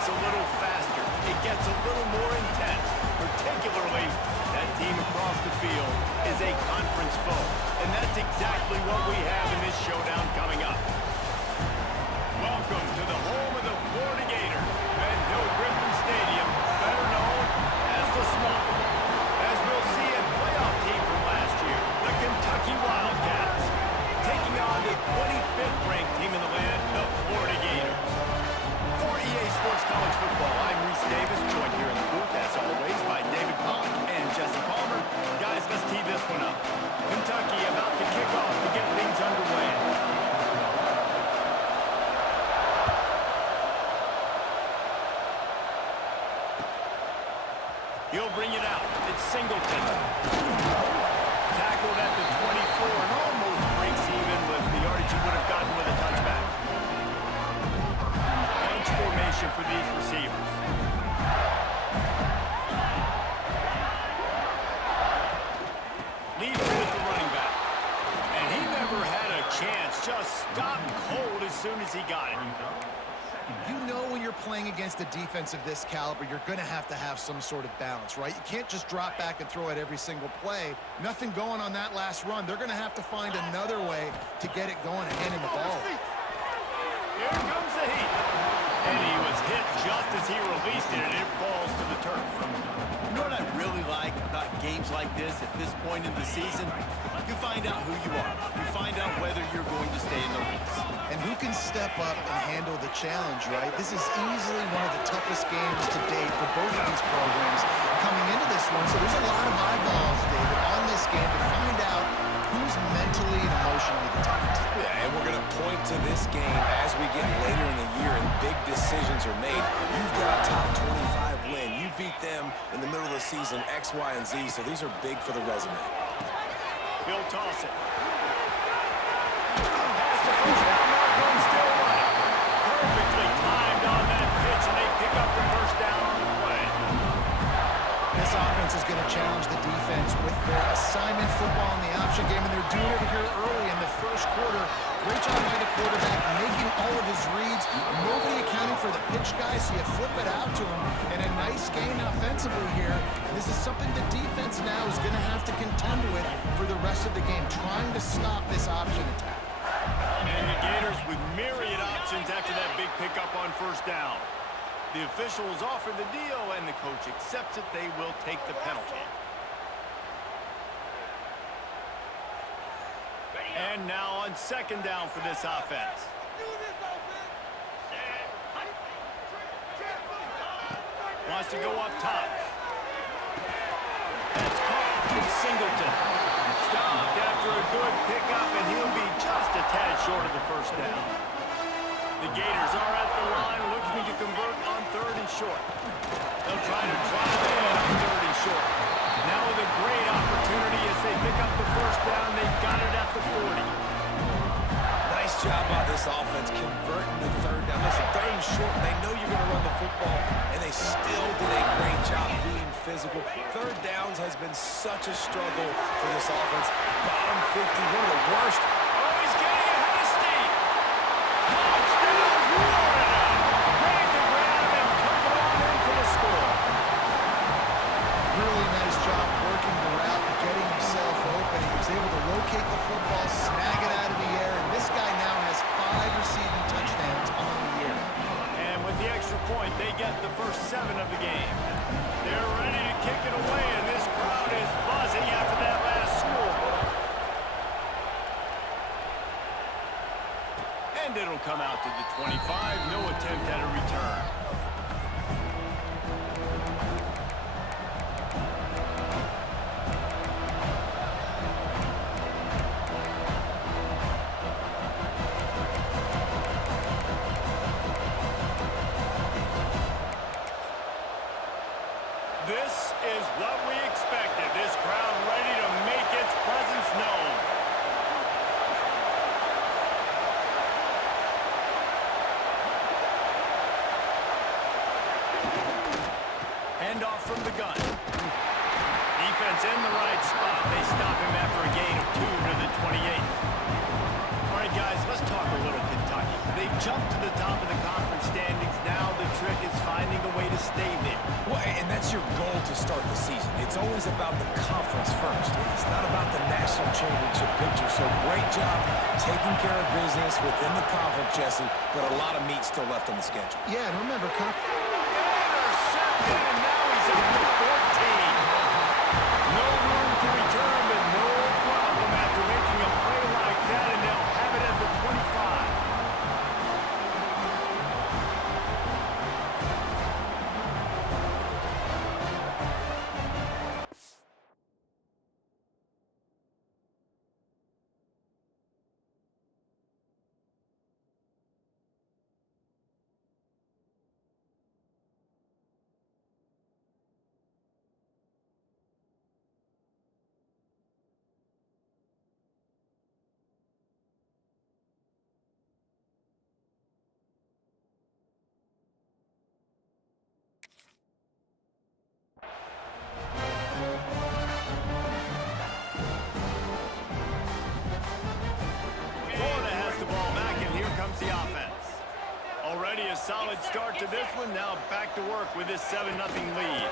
gets a little faster. It gets a little more intense. Particularly, that team across the field is a conference foe. And that's exactly what we have in this showdown coming up. Welcome to the home of the Florida Gators, Ben Hill Griffin Stadium, better known as the Swamp. As we'll see, a playoff team from last year, the Kentucky Wildcats, taking on the 25th ranked team in the land, the Florida Gators. For EA Sports College Football, I'm Reese Davis, joined here in the booth, as always, by David Pollock and Jesse Palmer. Guys, let's tee this one up. Kentucky about to kick off to get things underway. He'll bring it out. It's Singleton. Tackled at the 24 and almost breaks even with the yardage he would have gotten with a touchback. Bunch formation for these receivers. Leads with the running back. And he never had a chance. Just stopped cold as soon as he got it. You know when you're playing against a defense of this caliber, you're going to have some sort of balance, right? You can't just drop back and throw it every single play. Nothing going on that last run. They're going to have to find another way to get it going and hand him the ball. Here comes the heat. And he was hit just as he released it, and it falls to the turf. You know what I really like about games like this at this point in the season? You find out who you are. You find out whether you're going to stay in the race. And who can step up and handle the challenge, right? This is easily one of the toughest games to date for both of these programs coming into this one. So there's a lot of eyeballs, David, on this game to find out who's mentally and emotionally the toughest. Yeah, and we're going to point to this game as we get later in the year and big decisions are made. You've got a top 25 win. You beat them in the middle of the season, X, Y, and Z, so these are big for the resume. He'll toss it. Pass the first down mark on still right. Perfectly timed on that pitch, and they pick up the first down on the play. This offense is going to challenge the defense with their assignment football in the option game, and they're doing it here early in the first quarter. Great job by the quarterback making all of his reads. Nobody accounting for the pitch guy, so you flip it out to him. And a nice gain offensively here. This is something the defense now is going to have to contend with for the rest of the game, trying to stop this option attack. And the Gators with myriad options after that big pickup on first down. The officials offer the deal, and the coach accepts it. They will take the penalty. And now on second down for this offense. Wants to go up top. That's caught. It's Singleton. Stopped after a good pickup, and he'll be just a tad short of the first down. The Gators are at the line looking to convert on third and short. They'll try to drive in on third and short. Now with a great opportunity as they pick up the first down, they've got it at the 40. Nice job by this offense converting the third down. Listen, third and short, they know you're going to run the football, and they still did a great job being physical. Third downs has been such a struggle for this offense. Bottom 50, one of the worst. Oh, he's getting ahead of steam. Touchdown, Florida! Made the grab and took it on in for the score. Really nice job working the route and getting himself open. He was able to locate the football, snag it out of the air, and this guy now has 5 receiving touchdowns on the year. And with the extra point, they get the first 7 of the game. They're ready to kick it away, and this crowd is buzzing after that last score. And it'll come out to the 25. No attempt at a return. This is what we expected. This crowd ready to make its presence known. Handoff from the gun. Defense in the right spot. They stop him after a gain of 2 to the 28. All right, guys, let's talk a little Kentucky. They've jumped to the top of the conference standings. Now the trick is finding Well, and that's your goal to start the season. It's always about the conference first. It's not about the national championship picture. So great job taking care of business within the conference, Jesse, but a lot of meat still left on the schedule. Yeah, and remember, Intercepted, and now he's up to 14. No room to return, but no problem after making a play like that, and they'll have it at the 25. Florida has the ball back, and here comes the offense. Already a solid start to this one. Now back to work with this 7-0 lead.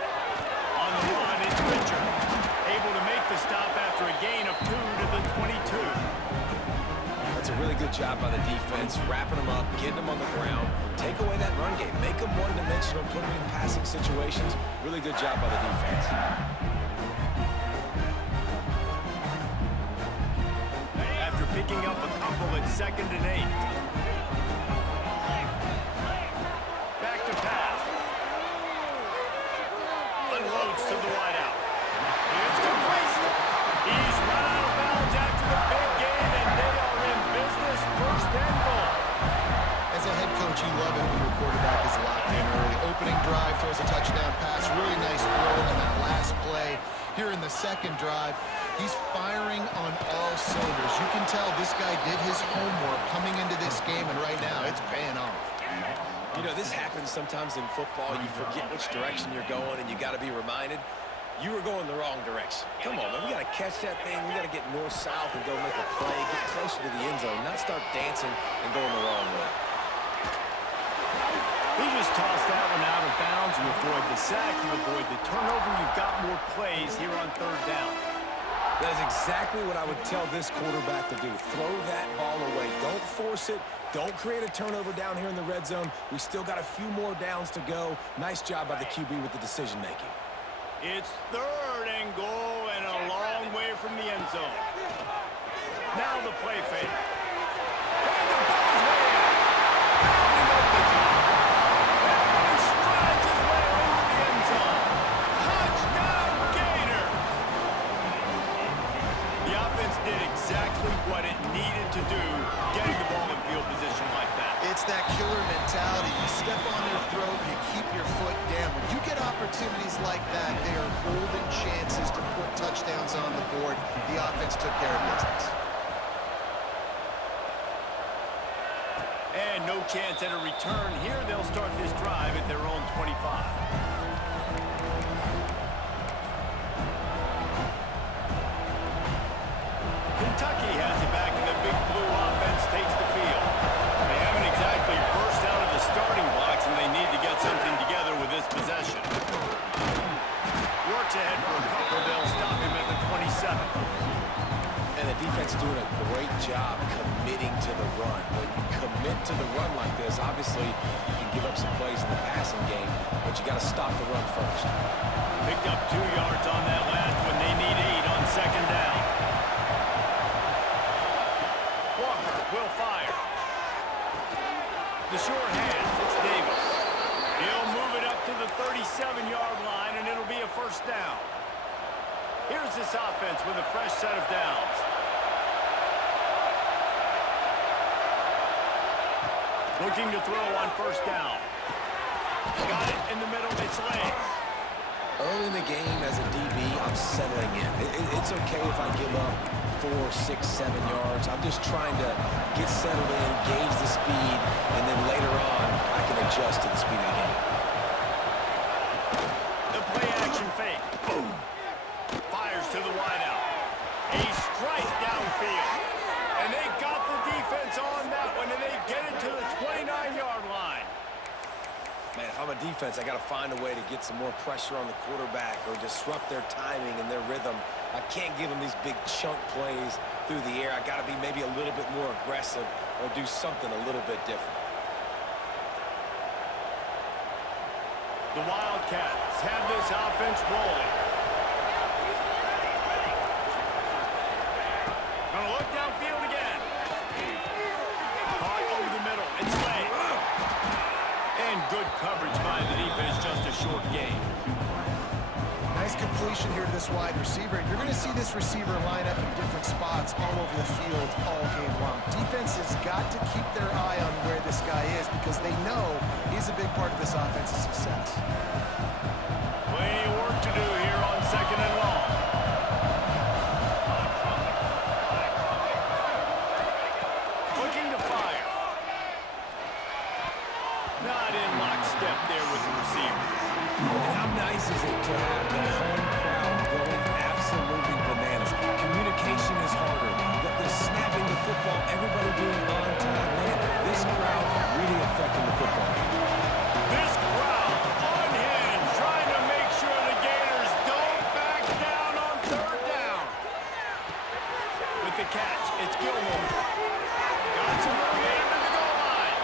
On the run, it's Richard. Able to make the stop after a gain of 2 to the 22. That's a really good job by the defense, wrapping them up, getting them on the ground. Take away that run game. Make them one-dimensional, put them in passing situations. Really good job by the defense. After picking up a couple at 2nd and 8. Back to pass. Unloads to the wideout. It's complete. He's run out of bounds after the big gain, and they are in business. 1st and goal. as a head coach, you love it when your quarterback is locked in early. Opening drive, throws a touchdown pass, really nice throw on that last play. Here in the 2nd drive, he's firing on all cylinders. You can tell this guy did his homework coming into this game, and right now it's paying off. You know, this happens sometimes in football. You forget which direction you're going, and you got to be reminded you were going the wrong direction. Come on, man. We got to catch that thing. We got to get north-south and go make a play, get closer to the end zone, not start dancing and going the wrong way. He just tossed that one out of bounds. You avoid the sack, you avoid the turnover. You've got more plays here on 3rd down. That is exactly what I would tell this quarterback to do. Throw that ball away. Don't force it. Don't create a turnover down here in the red zone. We still got a few more downs to go. Nice job by the QB with the decision-making. It's 3rd and goal and a long way from the end zone. Now the play fake. And the ball's way out. Bounding over the top. And he strides his way into the end zone. Touchdown, Gator! The offense did exactly what it needed to do, getting the ball in field position like that. It's that killer mentality. You step on their throat, you keep your foot down. When you get opportunities like that, they are golden chances to put touchdowns on the board. The offense took care of business. And no chance at a return here. They'll start this drive at their own 25. Kentucky has it back, and the Big Blue offense takes the field. They haven't exactly burst out of the starting blocks, and they need to get something together with this possession. Works ahead for a couple. They'll stop him at the 27. And the defense doing a great job committing to the run. When you commit to the run like this, obviously you can give up some plays in the passing game, but you got to stop the run first. Picked up 2 yards on that last one. They need 8 on 2nd down. Walker will fire. The short hands, it's Davis. He'll move it up to the 37-yard line, and it'll be a 1st down. Here's this offense with a fresh set of downs. Looking to throw on 1st down. Got it in the middle, it's Lane. Early in the game as a DB, I'm settling in. It's okay if I give up 4, 6, 7 yards. I'm just trying to get settled in, gauge the speed, and then later on, I can adjust to the speed of the game. The play action fake. Boom. Fires to the wideout. A strike downfield. And they got the defense on that one, and they get it to the 29-yard line. Man, if I'm a defense, I got to find a way to get some more pressure on the quarterback or disrupt their timing and their rhythm. I can't give them these big chunk plays through the air. I got to be maybe a little bit more aggressive or do something a little bit different. The Wildcats have this offense rolling. Gonna look downfield again. Caught over the middle. It's late. And good coverage by the defense, just a short game. Nice completion here to this wide receiver. You're going to see this receiver line up in different spots all over the field all game long. Defense has got to keep their eye on where this guy is because they know he's a big part of this offense's success. Plenty of work to do here on 2nd and long. Looking to fire. Not in lockstep there with the receiver. And how nice is it to have the home crowd going absolutely bananas? Communication is harder, but the snapping the football, everybody being on time, man, this crowd really affecting the football game. This crowd unhinged, trying to make sure the Gators don't back down on 3rd down. With the catch, it's Gilmore. Got some momentum to the goal line.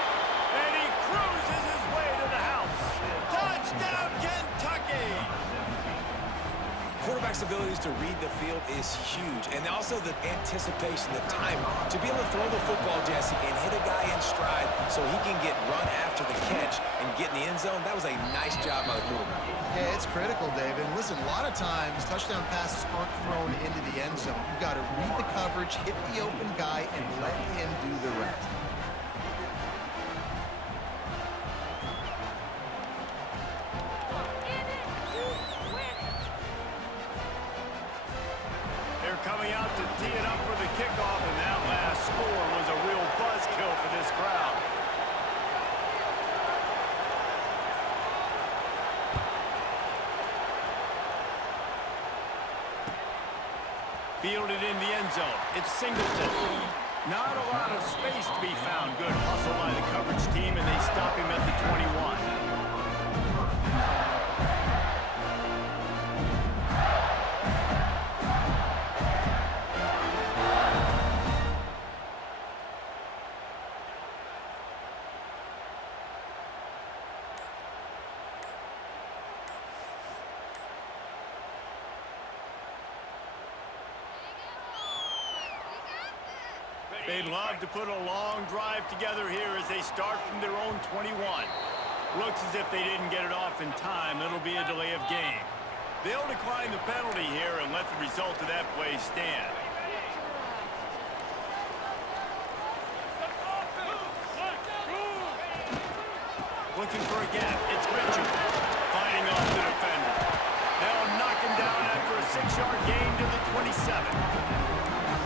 And he cruises his way to the house. Touchdown, Kentucky! Quarterback's abilities to read the field is huge, and also the anticipation, the time to be able to throw the football, Jesse, and hit a guy in stride so he can get run after the catch and get in the end zone. That was a nice job by the quarterback. Yeah, it's critical, David. Listen, a lot of times touchdown passes aren't thrown into the end zone. You've got to read the coverage, hit the open guy, and let him do the rest. They're coming out to tee it up for the kickoff, and that last score was a real buzzkill for this crowd. Fielded in the end zone. It's Singleton. Not a lot of space to be found. Good hustle by the coverage team, and they stop him at the 21. They'd love to put a long drive together here as they start from their own 21. Looks as if they didn't get it off in time. It'll be a delay of game. They'll decline the penalty here and let the result of that play stand. Looking for a gap. It's Mitchell. Fighting off the defender. They'll knock him down after a 6-yard gain to the 27.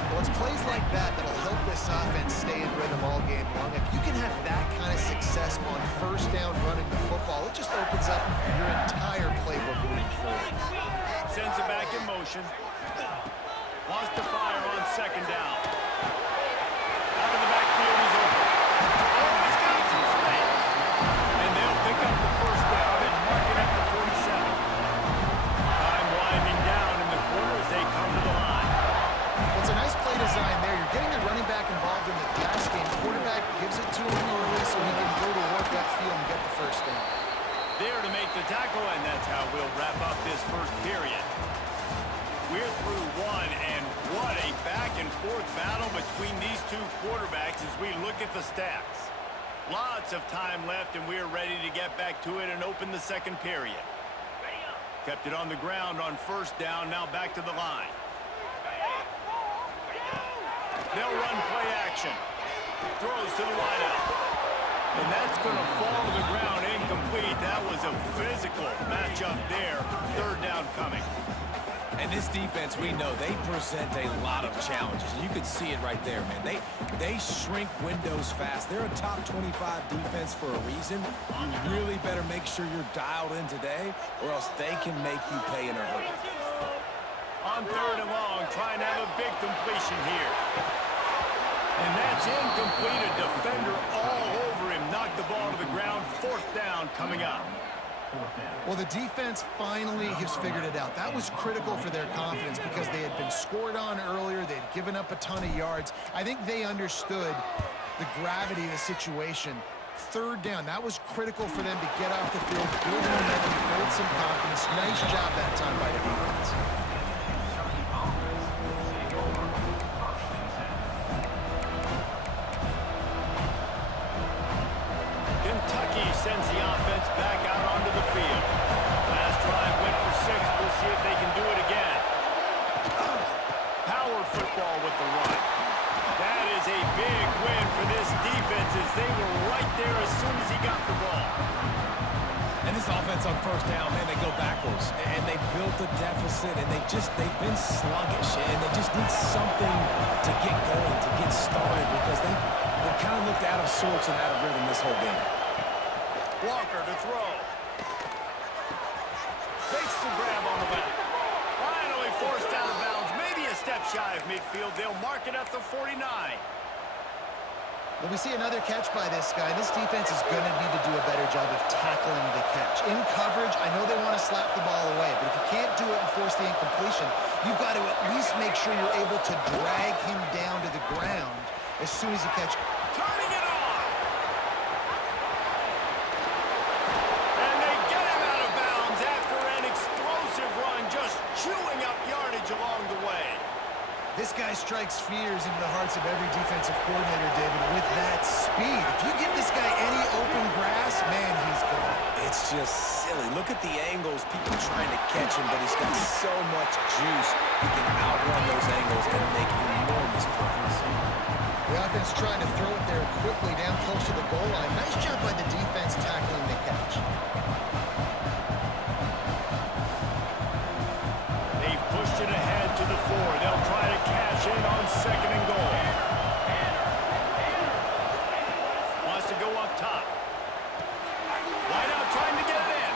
Well, it's plays like that that'll help this offense stay in rhythm all game long. If you can have that kind of success on 1st down running the football, it just opens up your entire playbook moving forward. Sends it back in motion. Wants to fire on 2nd down. Out of the backfield, he's open. Oh, he's got some space. And they'll pick up the 1st down and mark it at the 47. Time winding down in the corner as they come to the line. It's a nice play design there. You're getting your running back involved in the pass game. Quarterback gives it to him early so he can go to work upfield and get the 1st down. There to make the tackle, and that's how we'll wrap up this 1st period. We're through one, and what a back-and-forth battle between these two quarterbacks as we look at the stats. Lots of time left, and we're ready to get back to it and open the 2nd period. Kept it on the ground on 1st down, now back to the line. They'll run play action. Throws to the wideout. And that's going to fall to the ground incomplete. That was a physical matchup there. 3rd down coming. And this defense, we know, they present a lot of challenges. You could see it right there, man. They shrink windows fast. They're a top 25 defense for a reason. You really better make sure you're dialed in today, or else they can make you pay in a hurry. On 3rd and long, trying to have a big completion here. And that's incomplete. A defender all over him. knock the ball to the ground. 4th down coming up. Well, the defense finally has figured it out. That was critical for their confidence because they had been scored on earlier. They had given up a ton of yards. I think they understood the gravity of the situation. 3rd down, that was critical for them to get off the field, build momentum, build some confidence. Nice job that time by the defense. Kentucky sends the offense back out onto the field. Last drive went for 6. We'll see if they can do it again. Power football with the run. That is a big win for this defense as they were right there as soon as he got the ball. And this offense on 1st down, man, they go backwards. And they built a deficit, and they've been sluggish. And they just need something to get going, to get started, because they kind of looked out of sorts and out of rhythm this whole game. Walker to throw. Makes the grab on the back. Finally forced out of bounds. Maybe a step shy of midfield. They'll mark it at the 49. Well, we see another catch by this guy. This defense is going to need to do a better job of tackling the catch. In coverage, I know they want to slap the ball away, but if you can't do it and force the incompletion, you've got to at least make sure you're able to drag him down to the ground as soon as you catch him. Turning it on. And they get him out of bounds after an explosive run, just chewing up yardage along the way. This guy strikes fears into the hearts of every defensive coordinator, David, with that speed. If you give this guy any open grass, man, he's gone. It's just silly. Look at the angles, people trying to catch him, but he's got so much juice. He can outrun those angles and make enormous plays. The offense trying to throw it there quickly down close to the goal line. Nice job by the defense tackling the catch. They've pushed it ahead to the 4. They'll try to cash in on 2nd and goal. Wants to go up top. Right out trying to get in.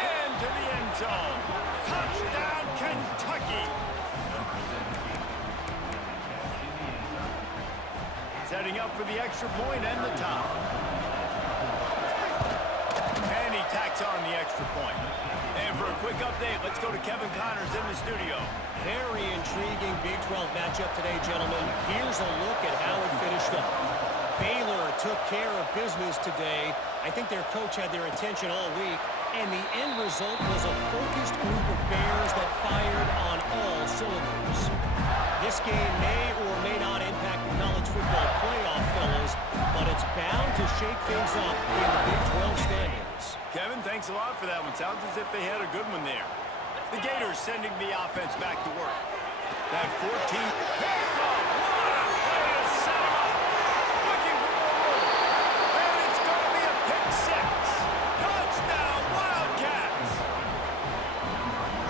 Into the end zone. Touchdown, Kentucky. Setting up for the extra point and the top. And he tacks on the extra point. And for a quick update, let's go to Kevin Connors in the studio. Very intriguing Big 12 matchup today, gentlemen. Here's a look at how it finished up. Baylor took care of business today. I think their coach had their attention all week, and the end result was a focused group of Bears that fired on all cylinders. This game may or may not impact the college football playoff, fellas, but it's bound to shake things up in the Big 12 standings. Kevin, thanks a lot for that one. Sounds as if they had a good one there. The Gators sending the offense back to work. That 14 picked off. What a play to set him up. Looking for more room. And it's going to be a pick 6. Touchdown, Wildcats.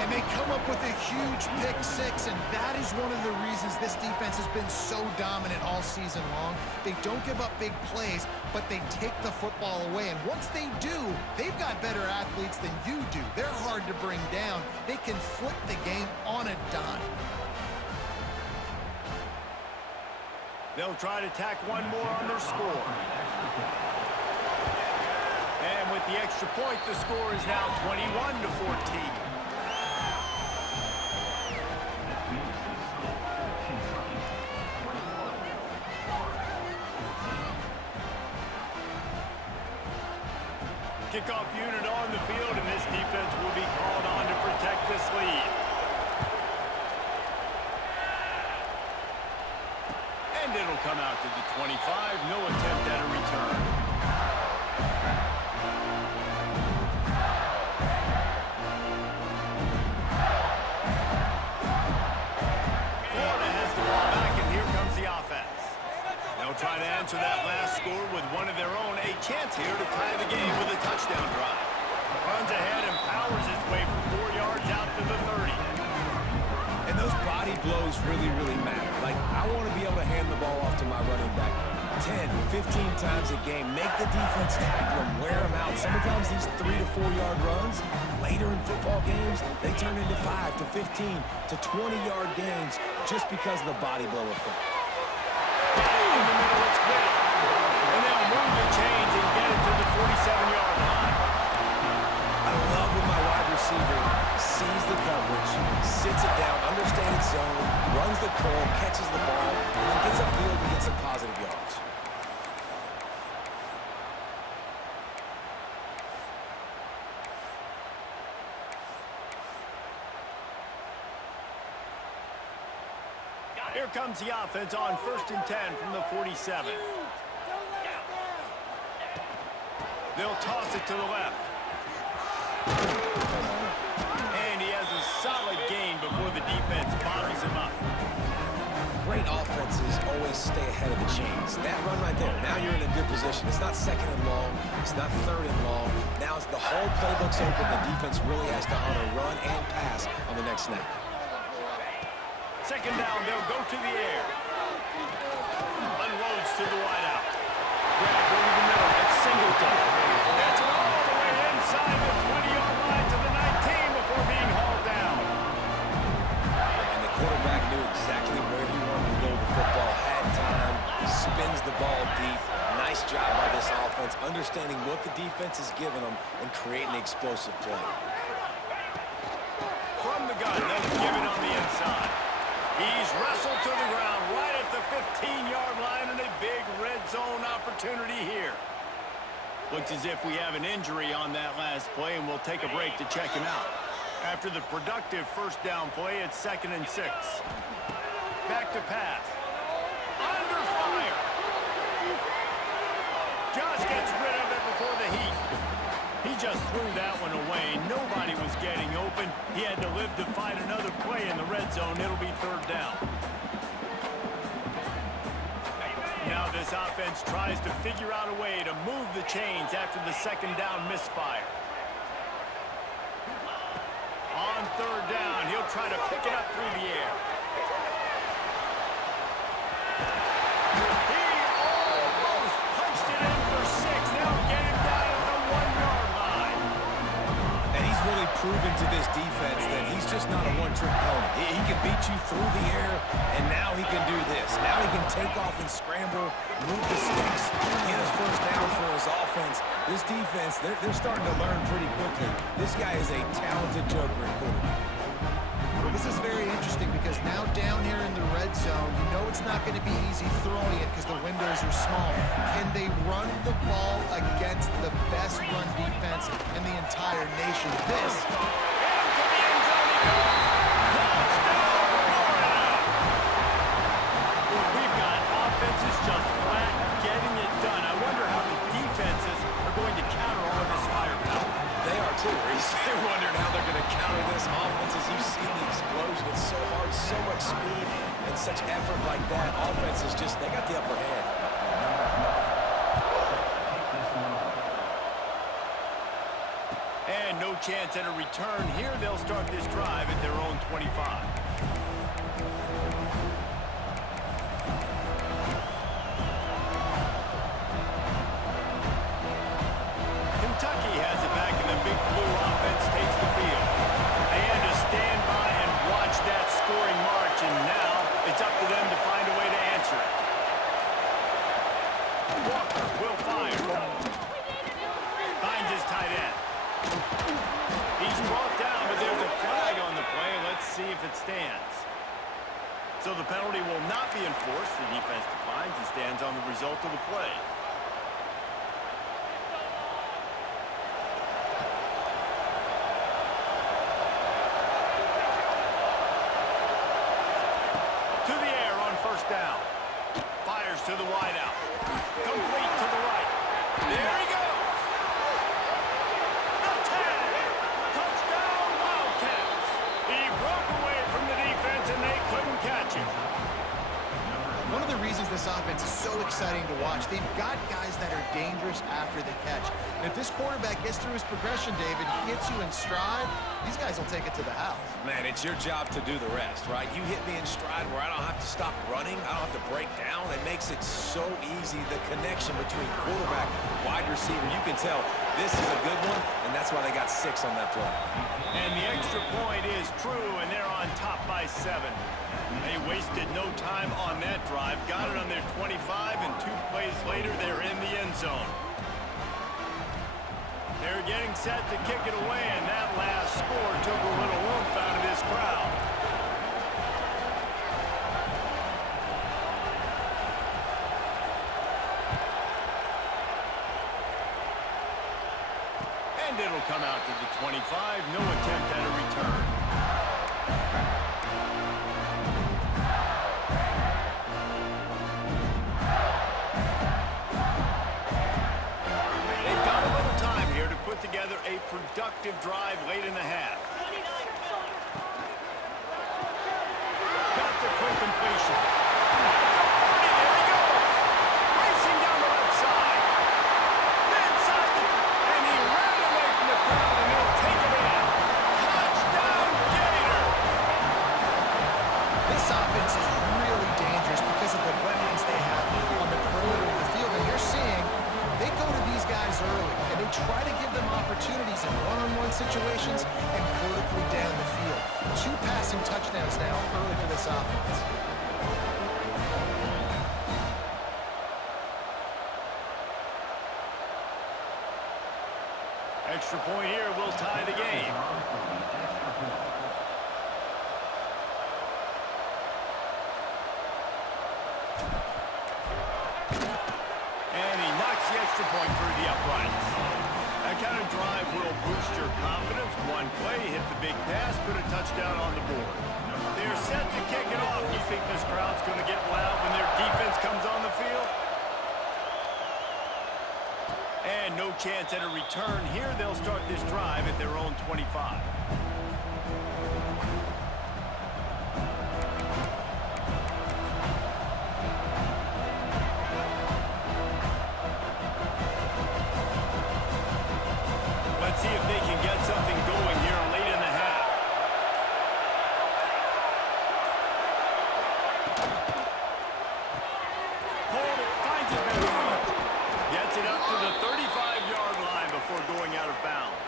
And they come up with a huge pick 6, and that is one of the reasons this defense has been so dominant all season long. They don't give up big plays, but they take the football away. And once they do, they've got better athletes than you do. They're hard to bring down. They can flip the game on a dime. They'll try to tack one more on their score. And with the extra point, the score is now 21-14. Kickoff unit on the field, and this defense will be called on to protect this lead. And it'll come out to the 25. No attempt at a return. Florida has the ball back, and here comes the offense. They'll try to answer that last score with one of their own. A chance here to tie the game with a touchdown drive. Runs ahead and powers his way for 4 yards out to the 30. And those body blows really, really matter. Like, I want to be able to hand the ball off to my running back 10, 15 times a game. Make the defense tackle them, wear them out. Sometimes these 3 to 4 yard runs, later in football games, they turn into 5 to 15 to 20 yard gains just because of the body blow effect. In the middle, it's great. And they'll move the chains and get it to the 47-yard line. I love when my wide receiver sees the coverage, sits it down, understands zone, runs the curl, catches the ball, and then gets upfield and gets some positive yards. Here comes the offense on 1st and 10 from the 47. They'll toss it to the left. And he has a solid gain before the defense bottles him up. Great offenses always stay ahead of the chains. That run right there, now you're in a good position. It's not 2nd and long. It's not 3rd and long. Now the whole playbook's open. The defense really has to honor run and pass on the next snap. 2nd down, they'll go to the air. Unloads to the wideout. Grab over the middle. It's Singleton. That's it all the way inside the 20-yard line to the 19 before being hauled down. And the quarterback knew exactly where he wanted to go with the football, had time, spins the ball deep. Nice job by this offense, understanding what the defense is giving them and creating the explosive play. From the gun, they'll give it on the inside. He's wrestled to the ground right at the 15-yard line and a big red zone opportunity here. Looks as if we have an injury on that last play, and we'll take a break to check him out. After the productive 1st down play, it's 2nd and 6. Back to pass. Under fire. Just gets rid of it before the heat. He just threw that one away. Nobody was getting open. He had to live to fight another play in the red zone. It'll be 3rd down. Now this offense tries to figure out a way to move the chains after the 2nd down misfire. On 3rd down, he'll try to pick it up through the air. He almost punched it in for 6. They'll get him down at the 1-yard line. And he's really proven to this defense that he's just not a one-trick pony. He can beat you through the air, and now he can do this. Now he can take off and scramble, move the sticks, get his 1st down for his offense. This defense, they're starting to learn pretty quickly. This guy is a talented joker at quarterback. Well, this is very interesting because now down here in the red zone, you know it's not going to be easy throwing it because the windows are small. Can they run the ball against the best run defense in the entire nation? This. Into the end zone he goes. Touchdown, Florida. We've got offenses just flat getting it done. I wonder how the defenses are going to counter all of this firepower. They are too, Reese. They're wondering how they're going to counter this offense. As you've seen the explosion, it's so hard, so much speed, and such effort like that. Offense is just, they got the upper hand. And no chance at a return here. They'll start this drive at their own 25. Kentucky has it back, and the big blue offense takes the field. They had to stand by and watch that scoring march, and now it's up to them to find a way to answer it. Walker will fire. Finds his tight end. He's brought down, but there's a flag on the play. Let's see if it stands. So the penalty will not be enforced. The defense declines and stands on the result of the play. To the air on 1st down. Fires to the wideout. Complete to the right. There he goes. The 10. Touchdown, Wildcats. He broke away from the defense, and they couldn't catch him. One of the reasons this offense is so exciting to watch, they've got guys that are dangerous after the catch. And if this quarterback gets through his progression, David, hits you in stride, these guys will take it to the house. Man, it's your job to do the rest, right? You hit me in stride where I don't have to stop running. I don't have to break down. It makes it so easy. The connection between quarterback, wide receiver, you can tell This is a good one, and that's why they got 6 on that play. And the extra point is true, and they're on top by 7. They wasted no time on that drive, got it on their 25, and 2 plays later, they're in the end zone. They're getting set to kick it away, and that last score took a little oomph out of this crowd. And it'll come out to the 25, no attempt at a return. Together a productive drive late in the half. Got the quick completion. There he goes. Racing down the left side. Inside and he ran away from the crowd and he'll take it in. Touchdown, Gator! This offense is really dangerous because of the weapons they have on the perimeter of the field. And you're seeing they go to these guys early, and they try to give them opportunities in one-on-one situations and vertically down the field. 2 passing touchdowns now early for this offense. Extra point here will tie the game. Extra point through the uprights. That kind of drive will boost your confidence. One play, hit the big pass, put a touchdown on the board. They're set to kick it off. You think this crowd's going to get loud when their defense comes on the field? And no chance at a return here. They'll start this drive at their own 25. See if they can get something going here late in the half. Hold it, finds his man. Gets it up to the 35-yard line before going out of bounds.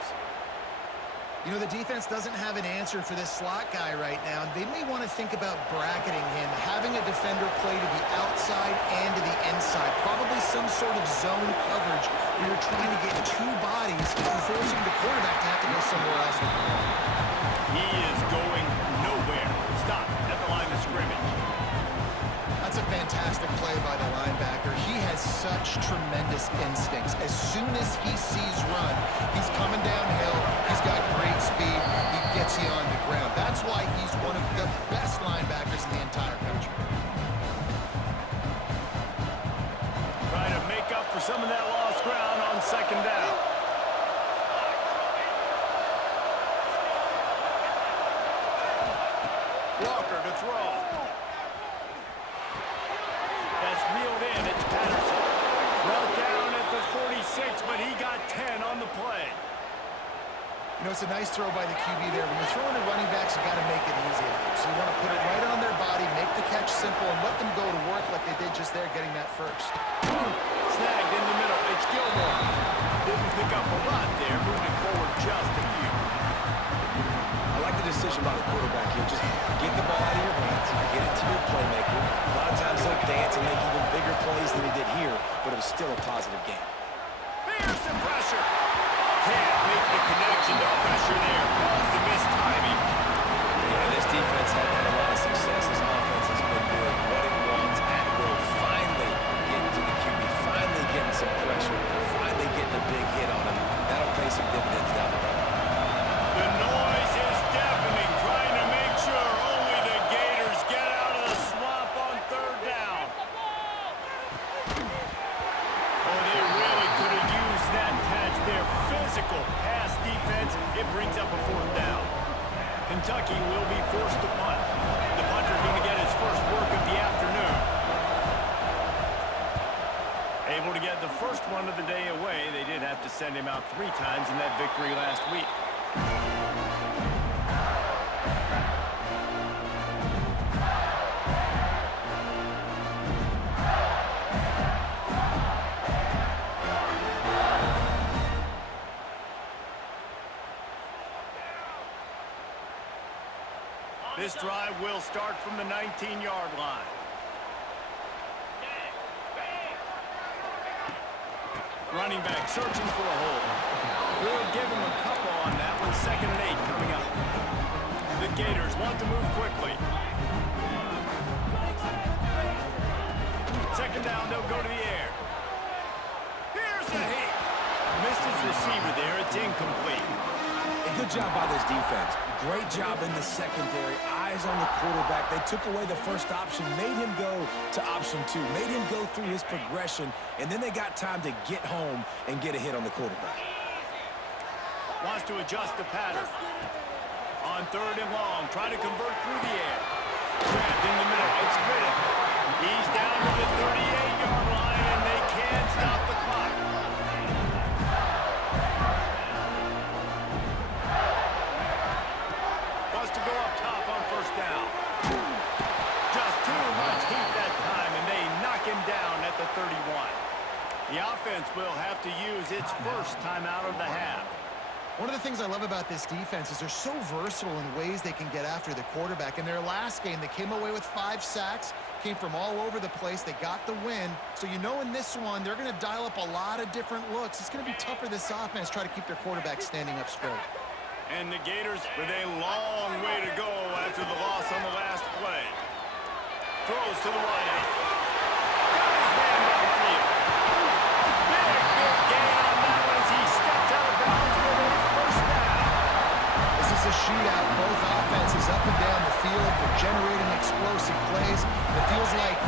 You know, the defense doesn't have an answer for this slot guy right now. They may want to think about bracketing him, having a defender play to the outside and to the inside. Probably some sort of zone coverage where you're trying to get 2 bodies and forcing the quarterback to have to go somewhere else. He is going nowhere. Stop at the line of scrimmage. That's a fantastic play by the linebacker. He has such tremendous instincts. As soon as he sees run, he's coming downhill. He's got great speed. He gets you on the ground. That's why he's one of the best linebackers in the entire country. Trying to make up for some of that lost ground on second down. Walker to throw. That's reeled in. It's Patterson. Brought down at the 46, but he got 10 on the play. You know, it's a nice throw by the QB there. When you're throwing to running backs, you got to make it easy. So you want to put it right on their body, make the catch simple, and let them go to work like they did just there, getting that first. Snagged in the middle. It's Gilmore. Didn't pick up a lot there, moving forward just a few. I like the decision by the quarterback here. Just get the ball out of your hands, get it to your playmaker. A lot of times he'll dance and make even bigger plays than he did here, but it was still a positive game. Fearsome pressure. Can't make the connection to pressure there. Caused the missed timing. Yeah, this defense had a lot of success. This offense has been doing what it wants at will. Finally getting to the QB, finally getting some pressure, finally getting a big hit on him. That'll pay some dividends down the road. The noise is deafening, trying to make sure only the Gators get out of the swamp on third down. Oh, they really could have used that catch there. Physical pass defense. It brings up a fourth down. Kentucky will be forced to punt. The punter going to get his first work of the afternoon. Able to get the first one of the day away. They did have to send him out 3 times in that victory last week. This drive will start from the 19-yard line. Running back searching for a hole. We'll give him a couple on that one. 2nd and 8 coming up. The Gators want to move quickly. 2nd down, they'll go to the air. Here's a hit. Missed his receiver there. It's incomplete. A good job by this defense. Great job in the secondary. Eyes on the quarterback. They took away the first option, made him go to option 2, made him go through his progression, and then they got time to get home and get a hit on the quarterback. Wants to adjust the pattern. On 3rd and long, try to convert through the air. Grabbed in the middle. It's Riddick. He's down to the 38-yard line, and they can't stop the clock. Wants to go up top on 1st down. Just too much heat that time, and they knock him down at the 31. The offense will have to use its first timeout of the half. One of the things I love about this defense is they're so versatile in ways they can get after the quarterback. In their last game, they came away with 5 sacks, came from all over the place. They got the win. So you know in this one, they're going to dial up a lot of different looks. It's going to be tough for this offense to try to keep their quarterback standing up straight. And the Gators with a long way to go after the loss on the last play. Throws to the wideout. Got his man downfield. Big gain on that one as he steps out of bounds with a 1st down. This is a shootout. Both offenses up and down the field. They're generating explosive plays. It feels like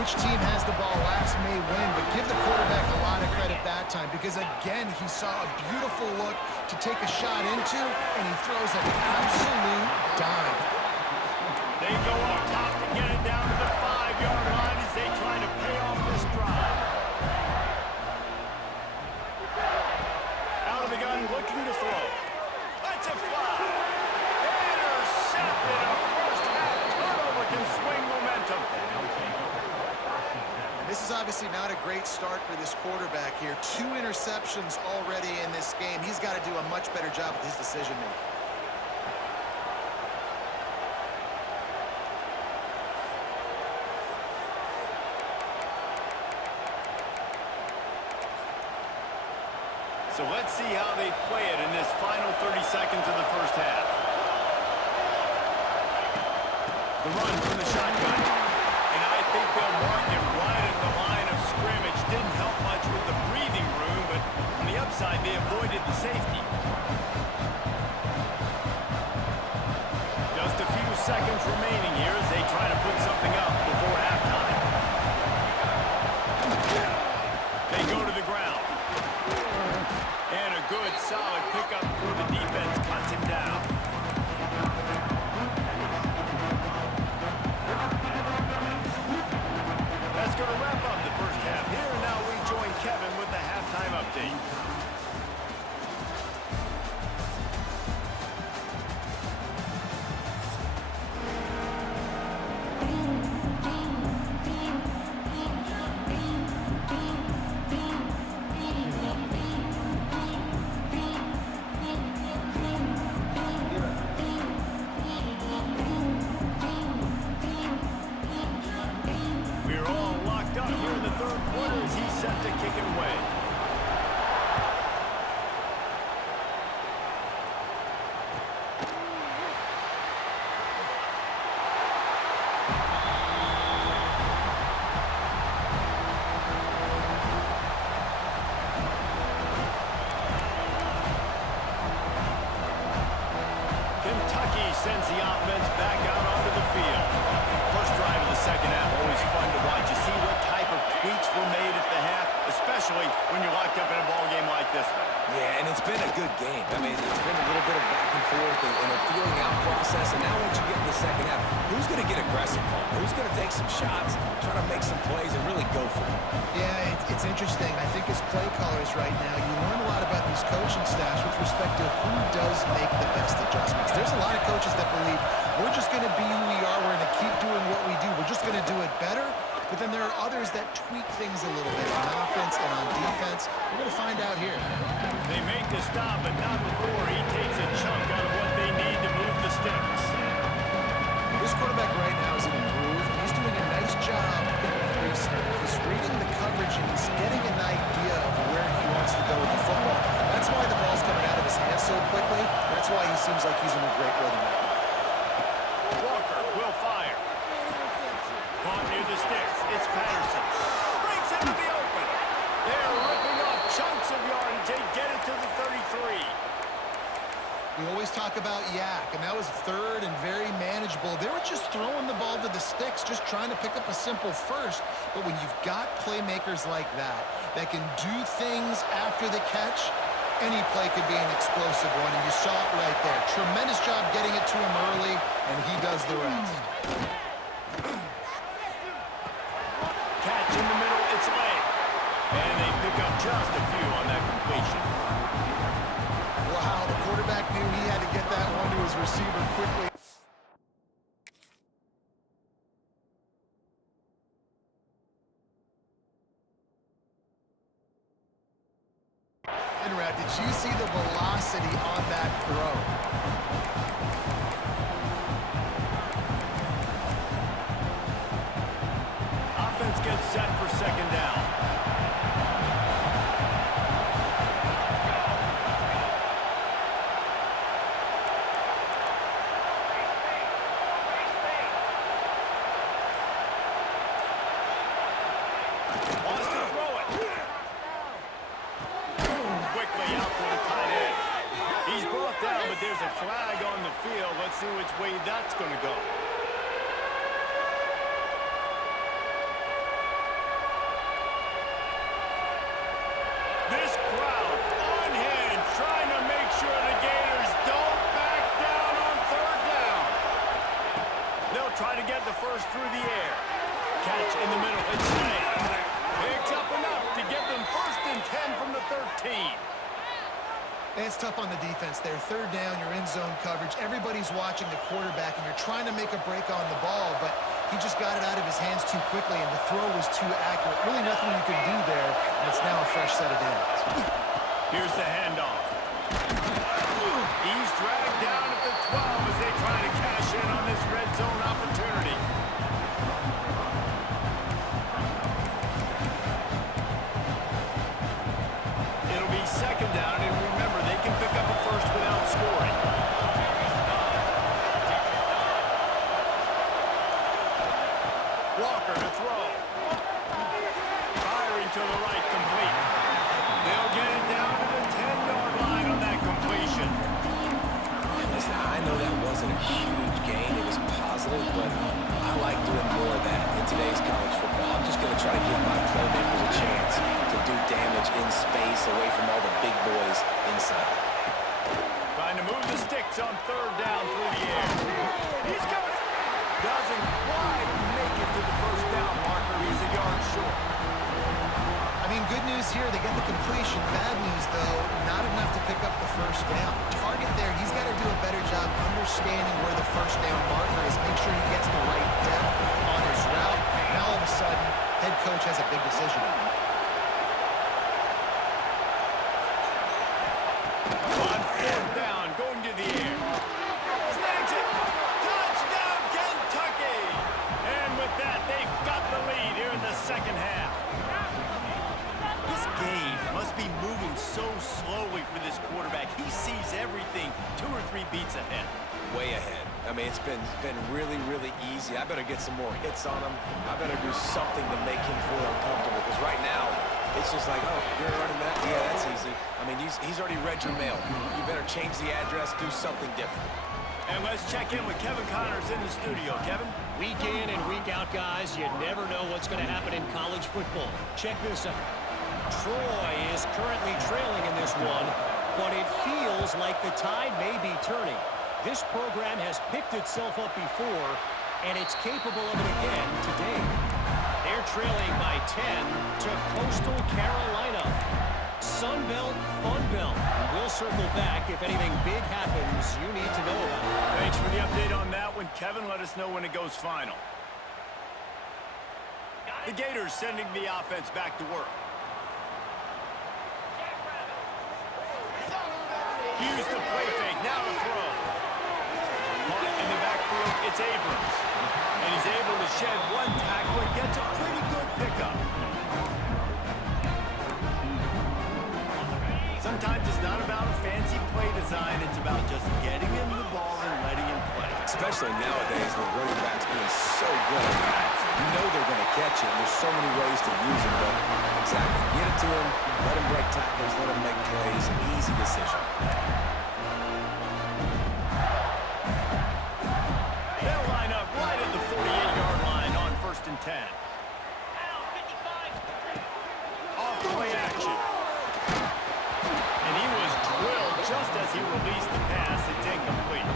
which team has the ball last may win, but give the quarterback a lot of credit that time because, again, he saw a beautiful look to take a shot into, and he throws an absolute dime. They go up top to get it down to the 5-yard line as they try to pay off this drive. Out of the gun, looking to throw. That's a fly. Intercepted. A first-half turnover can swing momentum. This is obviously not a great start for this quarterback here. 2 interceptions already in this game. He's got to do a much better job with his decision-making. So let's see how they play it in this final 30 seconds of the first half. The run from the shotgun. And I think they'll mark him right at the line of scrimmage. Didn't help much with the breathing room, but on the upside, they avoided the safety. Just a few seconds remaining here as they try to put something up before halftime. They go to the ground. And a good, solid pickup for the defense cuts him down. That's going to wrap up the first half here. And now we join Kevin with the halftime update. We're all locked up here in the 3rd quarter as he's set to kick it away. Kentucky sends the offense back out onto the field. First drive of the second half, always fun to watch. You see what type of tweaks were made at the half, especially when you're locked up in a ball game like this one. Yeah, and it's been a good game. I mean, it's been a little bit of back and forth and a feeling out process. And now once you get in the second half, who's going to get aggressive, Paul? Who's going to take some shots, try to make some plays, and really go for it? Yeah, it's interesting. I think as play callers right now, you learn a lot about these coaching staffs with respect to who does make the best adjustments. There's a lot of coaches that believe we're just going to be who we are. We're going to keep doing what we do. We're just going to do it better. But then there are others that tweak things a little bit on offense and on defense. We're going to find out here. They make the stop, but not before he takes a chunk out of what they need to move the sticks. seems like he's in a great rhythm right now. Walker will fire. Caught near the sticks. It's Patterson. Breaks into the open. They're ripping off chunks of yardage. They get it to the 33. We always talk about yak, and that was third and very manageable. They were just throwing the ball to the sticks, just trying to pick up a simple first. But when you've got playmakers like that can do things after the catch, any play could be an explosive one, and you saw it right there. Tremendous job getting it to him early, and he does the rest. Catch in the middle, it's late. And they pick up just a few on that completion. Wow, the quarterback knew he had to get that one to his receiver quickly. Conrad, did you see the velocity on that throw? Offense gets set for second down. Wants to throw it. Quickly out to the tight end. He's brought down, but there's a flag on the field. Let's see which way that's going to go. This crowd on hand trying to make sure the Gators don't back down on third down. They'll try to get the first through the air. Catch in the middle. It's safe. Picks up enough to get them first and 10 from the 13. And it's tough on the defense there. Third down, you're in zone coverage. Everybody's watching the quarterback, and you're trying to make a break on the ball, but he just got it out of his hands too quickly, and the throw was too accurate. Really nothing you could do there, and it's now a fresh set of downs. Here's the handoff. He's dragged down at the 12 as they try to cash in on this red zone opportunity. It'll be second down, and remember, they can pick up a first without scoring. Walker to throw. Firing to the right, complete. They'll get it down to the 10-yard line on that completion. Listen, I know that wasn't a huge gain. It was positive, but I like doing more of that in today's college football. I'm just going to try to give my playmakers a chance to do damage in space away from all the big boys inside. Trying to move the sticks on third down through the air. He's got it. Doesn't quite make it to the first down marker. He's a yard short. I mean, good news here, they get the completion. Bad news, though, not enough to pick up the first down. Target there, he's got to do a better job understanding where the first down marker is. Make sure he gets the right depth on his route. Now, all of a sudden, head coach has a big decision. On fourth down, going to the air. Snags it. Touchdown, Kentucky. And with that, they've got the lead here in the second half. This game must be moving so slowly for this quarterback. He sees everything 2 or 3 beats ahead. Way ahead. I mean, it's been really, really easy. I better get some more hits on him. I better do something to make him feel uncomfortable, because right now, it's just like, oh, you're running that? Yeah, that's easy. I mean, he's already read your mail. You better change the address, do something different. And let's check in with Kevin Connors in the studio. Kevin? Week in and week out, guys, you never know what's going to happen in college football. Check this out. Troy is currently trailing in this one, but it feels like the tide may be turning. This program has picked itself up before, and it's capable of it again today. They're trailing by 10 to Coastal Carolina. Sun Belt, Fun Belt. We'll circle back if anything big happens you need to know about. Thanks for the update on that one, Kevin. Let us know when it goes final. The Gators sending the offense back to work. Use the play fake. Now to throw. Caught in the backfield. It's Abrams. And he's able to shed one tackle and gets a pretty good pickup. Sometimes it's not about a fancy play design. It's about just getting especially nowadays with running backs being so good at that. You know they're going to catch it, and there's so many ways to use them, but exactly, get it to him, let him break tackles, let him make plays, easy decision. They'll line up right at the 48-yard line on 1st and 10. Off play action. And he was drilled just as he released the pass. It's incomplete.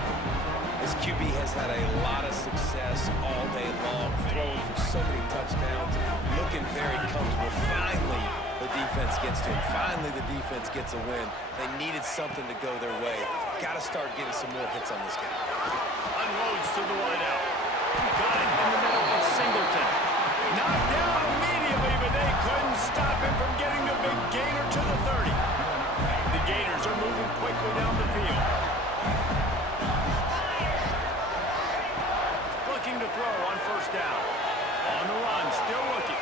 This QB has had a lot of success all day long, throwing for so many touchdowns, looking very comfortable. Finally, the defense gets to him. Finally, the defense gets a win. They needed something to go their way. Got to start getting some more hits on this guy. Unloads to the wideout. Got it in the middle. It's Singleton. Knocked down immediately, but they couldn't stop him from getting the big gainer to the 30. The Gators are moving quickly down the field. Looking to throw on 1st down. On the run, still looking.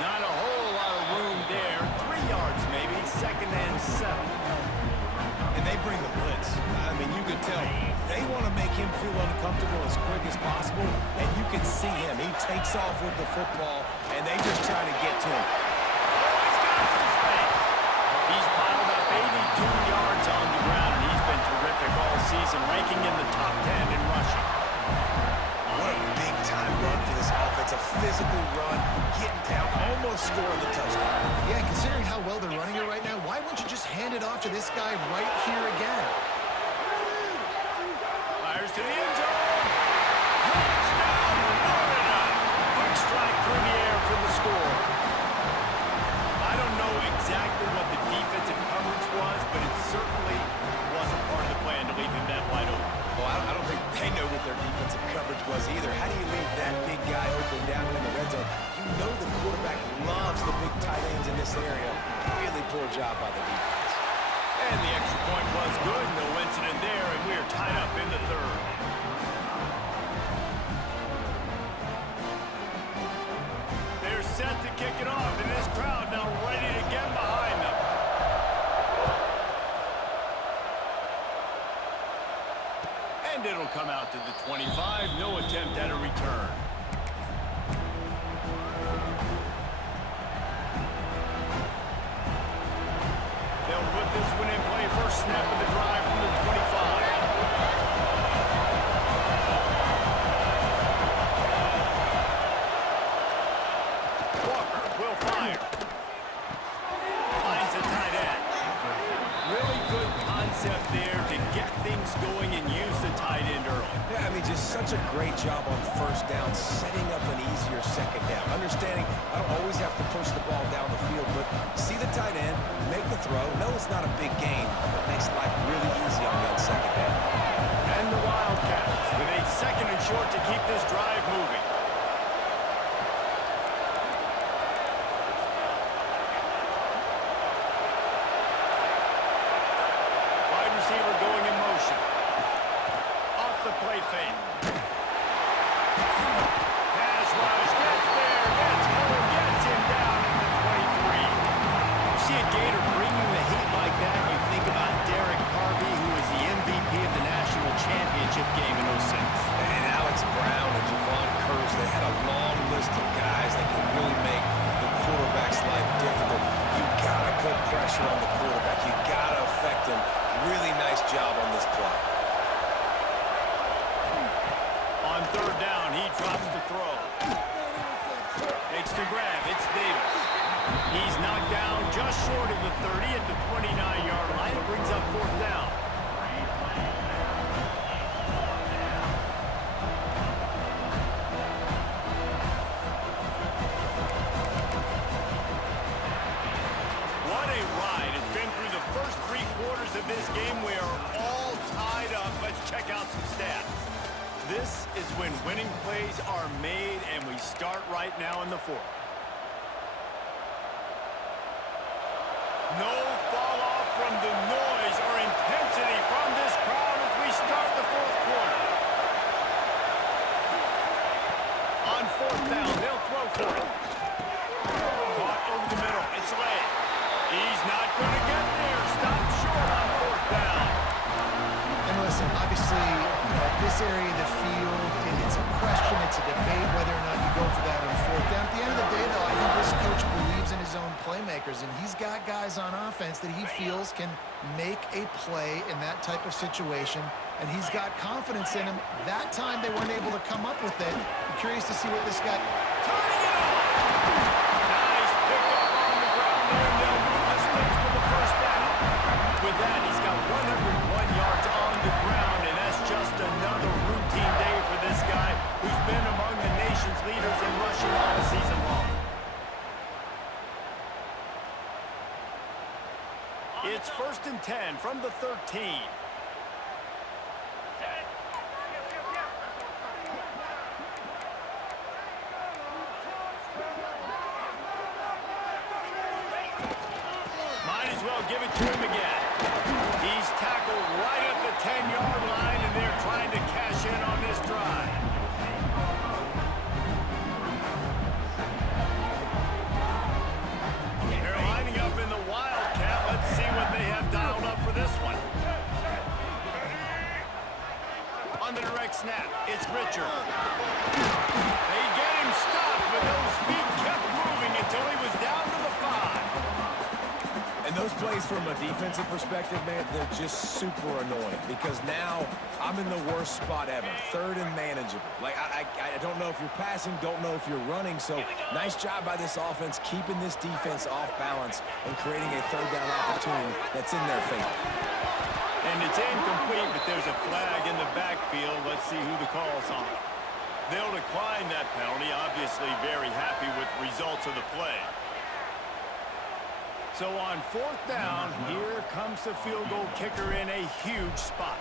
Not a whole lot of room there. 3 yards maybe, 2nd and 7. And they bring the blitz. I mean, you could tell they want to make him feel uncomfortable as quick as possible, and you can see him. He takes off with the football, and they just try to get to him. He's got some space. He's piled up 82 yards on the ground, and he's been terrific all season, ranking in the top 10 in rushing. What a big-time run for this offense. A physical run, getting down, almost scoring the touchdown. Yeah, considering how well they're running it right now, why wouldn't you just hand it off to this guy right here again? Fires to the end zone. Touchdown, Florida. Quick strike through the air for the score. I don't know exactly what the defensive coverage was, but it certainly wasn't part of the plan to leave him that wide open. Well, I don't think they know what their defensive coverage was either. How do you leave that big guy open down in the red zone? You know the quarterback loves the big tight ends in this area. Really poor job by the defense. And the extra point was good. No incident there, and we are tied up in the 3rd. They're set to kick it off, and this crowd now ready to get behind them. And it'll come out to the 25. No attempt at a return. They'll put this one in play. First snap of the drive from the 25. Walker will fire. Finds a tight end. Really good concept there to get things going and use the tight end early. Yeah, I mean, just such a great job on 1st down, setting up an easier 2nd down. Understanding I don't always have to push the ball down the field, but see the tight end, make the throw. No, it's not a big gain, but makes life really easy on that 2nd down. And the Wildcats with a 2nd and short to keep this drive moving. Wide receiver going in motion. Off the play fake. Pass rush, gets there, gets home, gets him down at the 23. You see a Gator bringing the heat like that, you think about Derek Harvey, who was the MVP of the national championship game in 06. And Alex Brown and Javon Curse, they had a long list of guys that can really make the quarterback's life difficult. You gotta put pressure on the quarterback. You gotta affect him. Really nice job on this play. On 3rd down, he drops the throw. Makes the grab. It's Davis. He's knocked down just short of the 30 at the 29-yard line. It brings up 4th down. What a ride. It's been through the first 3 quarters of this game. We are all tied up. Let's check out some stats. This is when winning plays are made, and we start right now in the 4th. No fall off from the noise or intensity from this crowd as we start the 4th quarter. On 4th down, they'll throw for it. Caught over the middle. It's Lay. He's not going to get there. Stopped short down. And listen, obviously, this area of the field, it's a question, it's a debate whether or not you go for that on fourth down. At the end of the day, though, I think this coach believes in his own playmakers, and he's got guys on offense that he feels can make a play in that type of situation, and he's got confidence in them. That time they weren't able to come up with it. I'm curious to see what this guy... Turning it on! Nice pickup on the ground there, and they'll move the sticks for the first down. With that, he's got 101 yards on the ground, and that's just another routine day for this guy who's been among the nation's leaders in rushing all season long. It's 1st and 10 from the 13. Might as well give it to him again. He's tackled right at the 10-yard line, and they're trying to cash in on this drive. They're lining up in the Wildcat. Let's see what they have dialed up for this one. On the direct snap, it's Richard. They get him stopped, but those feet kept moving until he was down to the 5. And those plays from a defensive perspective, man, they're just super annoying because now I'm in the worst spot ever, 3rd and manageable. Like, I don't know if you're passing, don't know if you're running, so nice job by this offense keeping this defense off balance and creating a 3rd down opportunity that's in their favor. And it's incomplete, but there's a flag in the backfield. Let's see who the call's on. They'll decline that penalty, obviously very happy with the results of the play. So on 4th down, here comes the field goal kicker in a huge spot.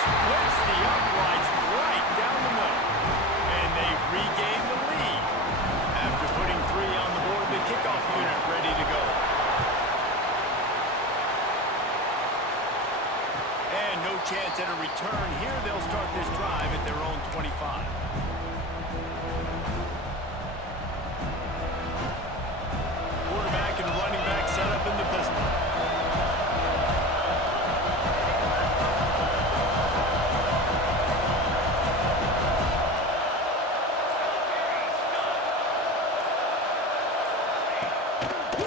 Splits the uprights right down the middle. And they've regained the lead. After putting 3 on the board, the kickoff unit ready to go. And no chance at a return here. They'll start this drive at their own 25. Quarterback and running back set up in the pistol.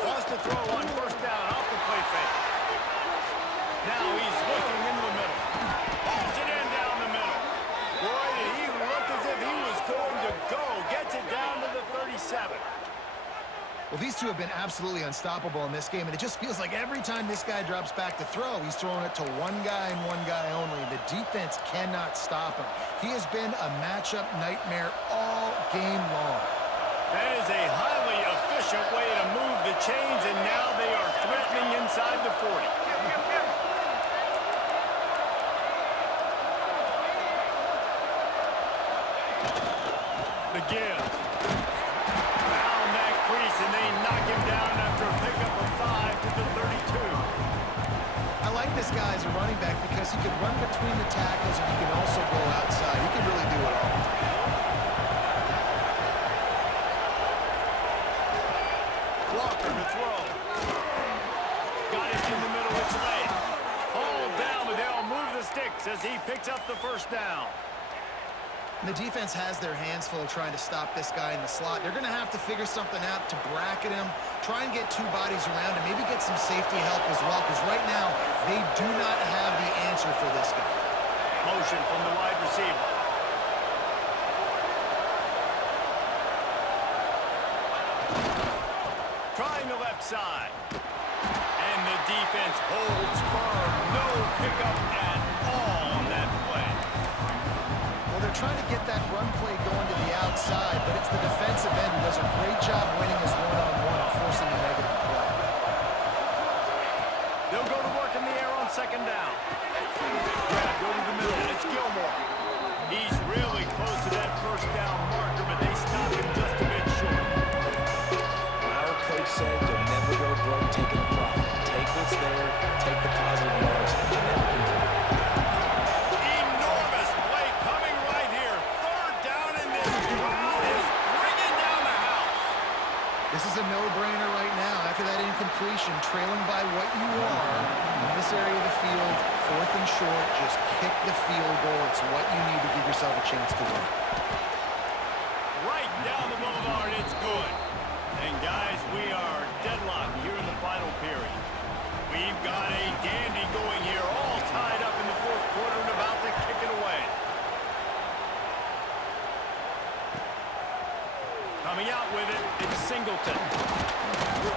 Wants to throw on 1st down off the play fake. Now he's looking into the middle. Pulls it in down the middle. Boy, did he look as if he was going to go. Gets it down to the 37. Well, these two have been absolutely unstoppable in this game, and it just feels like every time this guy drops back to throw, he's throwing it to one guy and one guy only. The defense cannot stop him. He has been a matchup nightmare all game long. That is a highly efficient way to move the chains, and now they are threatening inside the 40. The give. Found that crease, and they knock him down after a pickup of 5 to the 32. I like this guy as a running back because he can run between the tackles and he can also go outside. He can really do it all. Walker to throw. Got it in the middle, it's late. Hauled down, but they'll move the sticks as he picks up the 1st down. The defense has their hands full trying to stop this guy in the slot. They're going to have to figure something out to bracket him, try and get 2 bodies around him, maybe get some safety help as well, because right now they do not have the answer for this guy. Motion from the wide receiver. Trying the left side. And the defense holds firm. No pickup at all on that play. Well, they're trying to get that run play going to the outside, but it's the defensive end who does a great job winning his one-on-one and forcing the negative play. They'll go to work in the air on 2nd down. Grab, go to the middle. It's Gilmore. He's really close to that 1st down marker, but they stop him just a bit short. Our coach said you'll never go broke taking a profit. Take what's there, take the positive yards, and never complain. Enormous play coming right here. 3rd down, and this crowd is bringing down the house. This is a no no-brainer right now. After that incompletion, trailing by what you are in this area of the field, 4th and short, just kick the field goal. It's what you need to give yourself a chance to win. Right down the boulevard, it's good. And guys, we are deadlocked here in the final period. We've got a dandy going here, all tied up in the 4th quarter and about to kick it away. Coming out with it, it's Singleton.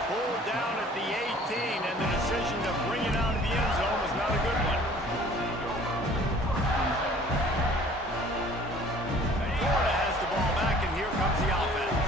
Pulled down at the 18, and the decision to bring it out of the end zone was not a good one. Florida has the ball back, and here comes the offense.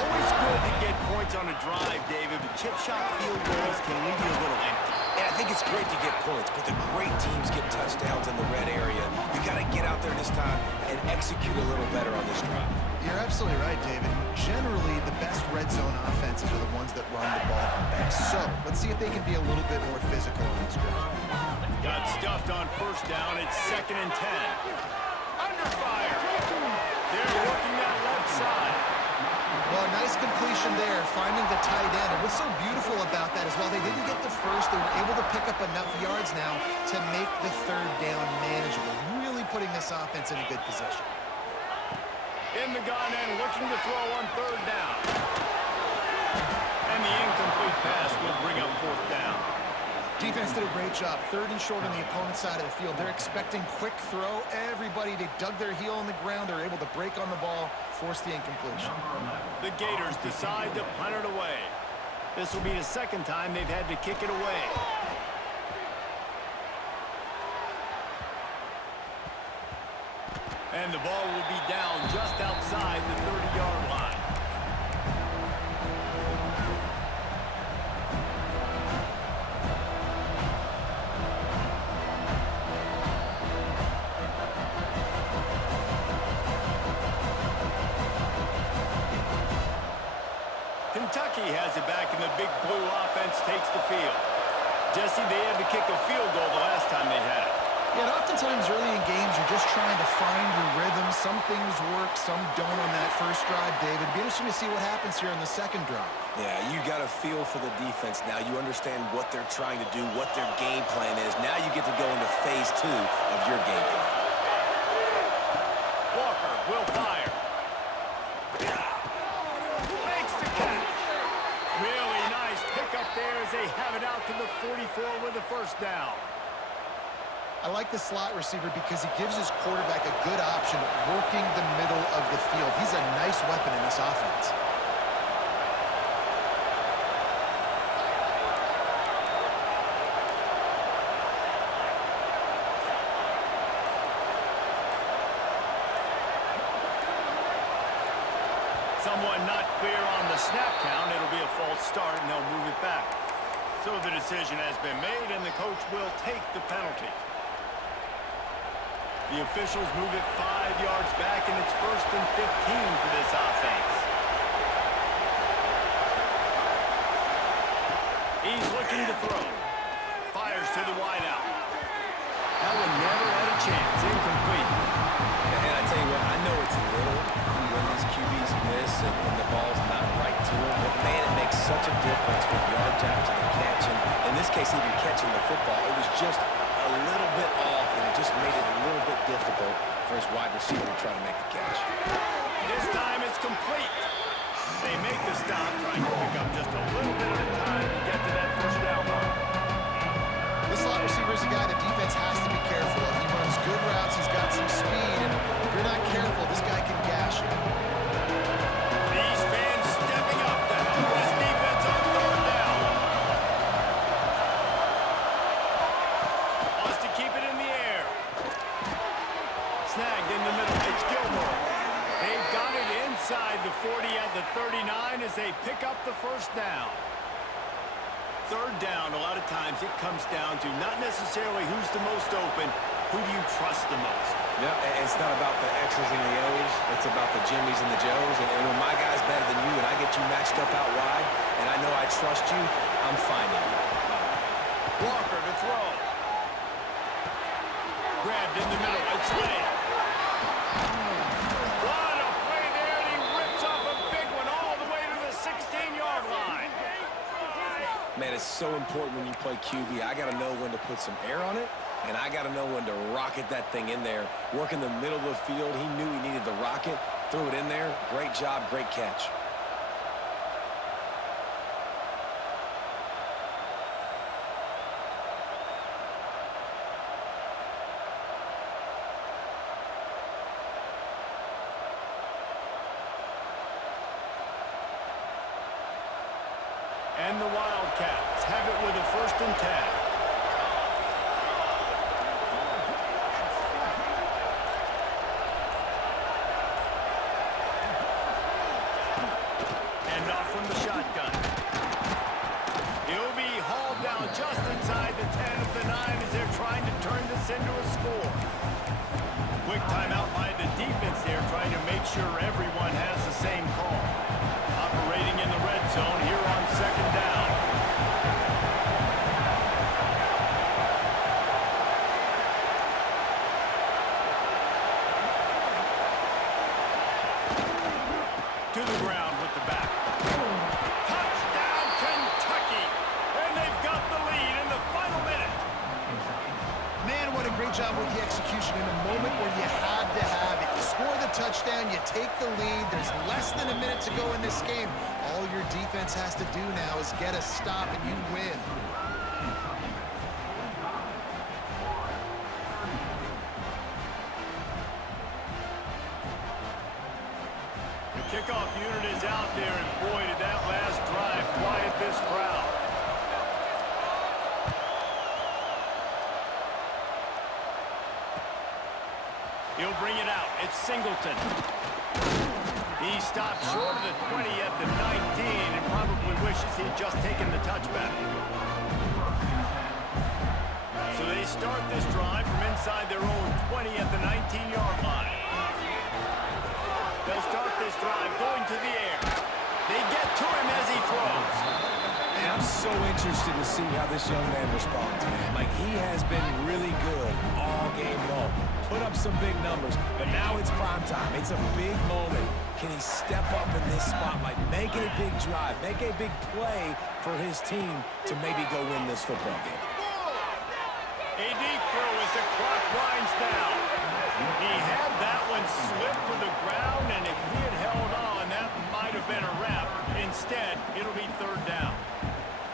Always good to get points on a drive, David, but chip shot field goals can leave you a little empty. And I think it's great to get points, but the great teams get touchdowns in the red area. You got to get out there this time and execute a little better on this drive. You're absolutely right, David. Generally, the best red zone offenses are the ones that run the ball best. So, let's see if they can be a little bit more physical on this drive. Got stuffed on 1st down. It's 2nd and 10. Under fire. They're working that left side. Well, nice completion there, finding the tight end. And what's so beautiful about that is while they didn't get the first, they were able to pick up enough yards now to make the 3rd down manageable, really putting this offense in a good position. In the gun and looking to throw on 3rd down. And the incomplete pass will bring up 4th down. Defense did a great job. 3rd and short on the opponent's side of the field. They're expecting quick throw. Everybody, they dug their heel on the ground. They're able to break on the ball, force the incompletion. The Gators decide to punt it away. This will be the 2nd time they've had to kick it away. And the ball will be down just outside the 30-yard line. Kentucky has it back, and the big blue offense takes the field. Jesse, they had to kick a field goal the last time they had it. Yeah, and oftentimes early in games, you're just trying to find your rhythm. Some things work, some don't on that first drive, David. It'd be interesting to see what happens here in the 2nd drive. Yeah, you got a feel for the defense now. You understand what they're trying to do, what their game plan is. Now you get to go into phase 2 of your game plan. Walker will fire. Makes the catch. Really nice pickup there as they have it out to the 44 with the 1st down. I like the slot receiver because he gives his quarterback a good option working the middle of the field. He's a nice weapon in this offense. Someone not clear on the snap count. It'll be a false start, and they'll move it back. So the decision has been made, and the coach will take the penalty. The officials move it 5 yards back, and it's 1st and 15 for this offense. He's looking to throw. Fires to the wideout. That one never had a chance. Incomplete. And I tell you what, I know it's little when these QBs miss and the ball's not right to them, but man, it makes such a difference with yards after the catch. And in this case, even catching the football, it was just a little bit off, and it just made it a little bit difficult for his wide receiver to try to make the catch. This time it's complete. They make the stop, trying to pick up just a little bit at a time to get to that 1st down mark. This slot receiver is a guy the defense has to be careful of. He runs good routes, he's got some speed, and if you're not careful, this guy can gash you. These fans stepping up to help this defense on 3rd down. Wants to keep it in the air. Snagged in the middle. It's Gilmore. They've got it inside the 40 at the 39 as they pick up the 1st down. 3rd down, a lot of times it comes down to not necessarily who's the most open, who do you trust the most? Yeah, and it's not about the X's and the O's. It's about the Jimmies and the Joes. And when my guy's better than you and I get you matched up out wide, and I know I trust you, I'm finding you. Walker to throw. Grabbed in the middle. It's Lay. What a play there, and he rips off a big one all the way to the 16-yard Man, it's so important when you play QB. I got to know when to put some air on it, and I got to know when to rocket that thing in there. Work in the middle of the field. He knew he needed the rocket, threw it in there. Great job, great catch. And the Wildcats have it with a 1st and 10. And off from the shotgun. He'll be hauled down just inside the 10 of the 9 as they're trying to turn this into a score. Quick timeout by the defense there, trying to make sure everyone has the same call. Operating in the red zone here on 2nd down. To the ground with the back. Touchdown, Kentucky! And they've got the lead in the final minute. Man, what a great job with the execution in a moment where you had to have it. You score the touchdown, you take the lead. There's less than a minute to go in this game. All your defense has to do now is get a stop and you win. The kickoff unit is out there, and boy, did that last drive quiet this crowd. He'll bring it out. It's Singleton. He stopped short of the 20 at the 19 and probably wishes he had just taken the touchback. So they start this drive from inside their own 20 at the 19-yard line. They'll start this drive going to the air. They get to him as he throws. Man, I'm so interested to see how this young man responds, man. Like, he has been really good all game long. Put up some big numbers, but now it's prime time. It's a big moment. Can he step up in this spotlight, make a big drive, make a big play for his team to maybe go win this football game? A deep throw as the clock winds down. He had that one slip to the ground, and if he had held on, that might have been a wrap. Instead, it'll be 3rd down.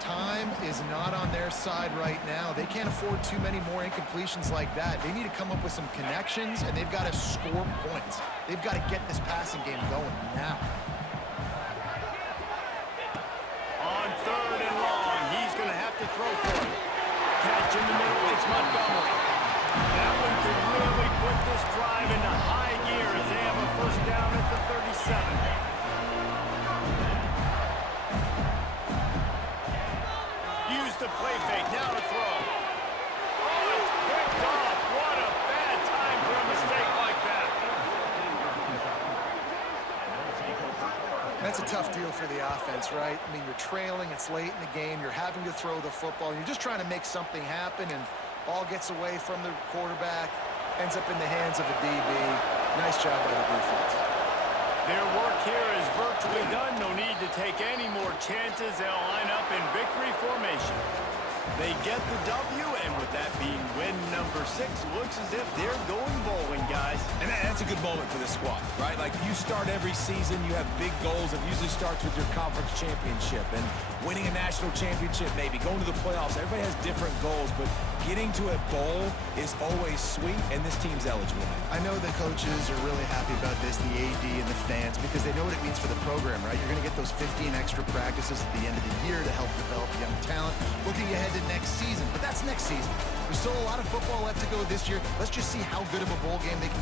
Time is not on their side right now. They can't afford too many more incompletions like that. They need to come up with some connections, and they've got to score points. They've got to get this passing game going now. On 3rd and long, he's going to have to throw for it. Catch in the middle, it's Montgomery. That one could really put this drive into high gear as they have a 1st down at the 37. Use the play fake, now to throw. Oh, it's picked off. What a bad time for a mistake like that. That's a tough deal for the offense, right? I mean, you're trailing, it's late in the game, you're having to throw the football, you're just trying to make something happen, and ball gets away from the quarterback, ends up in the hands of a DB. Nice job by the defense. Their work here is virtually done. No need to take any more chances. They'll line up in victory formation. They get the W, and with that being win number 6, looks as if they're going bowling, guys. And that's a good moment for this squad, right? Like, you start every season, you have big goals. It usually starts with your conference championship and winning a national championship, maybe going to the playoffs. Everybody has different goals, but getting to a bowl is always sweet, and this team's eligible. I know the coaches are really happy about this, the AD and the fans, because they know what it means for the program, right? You're going to get those 15 extra practices at the end of the year to help develop young talent. Looking ahead to next season, but that's next season. There's still a lot of football left to go this year. Let's just see how good of a bowl game they can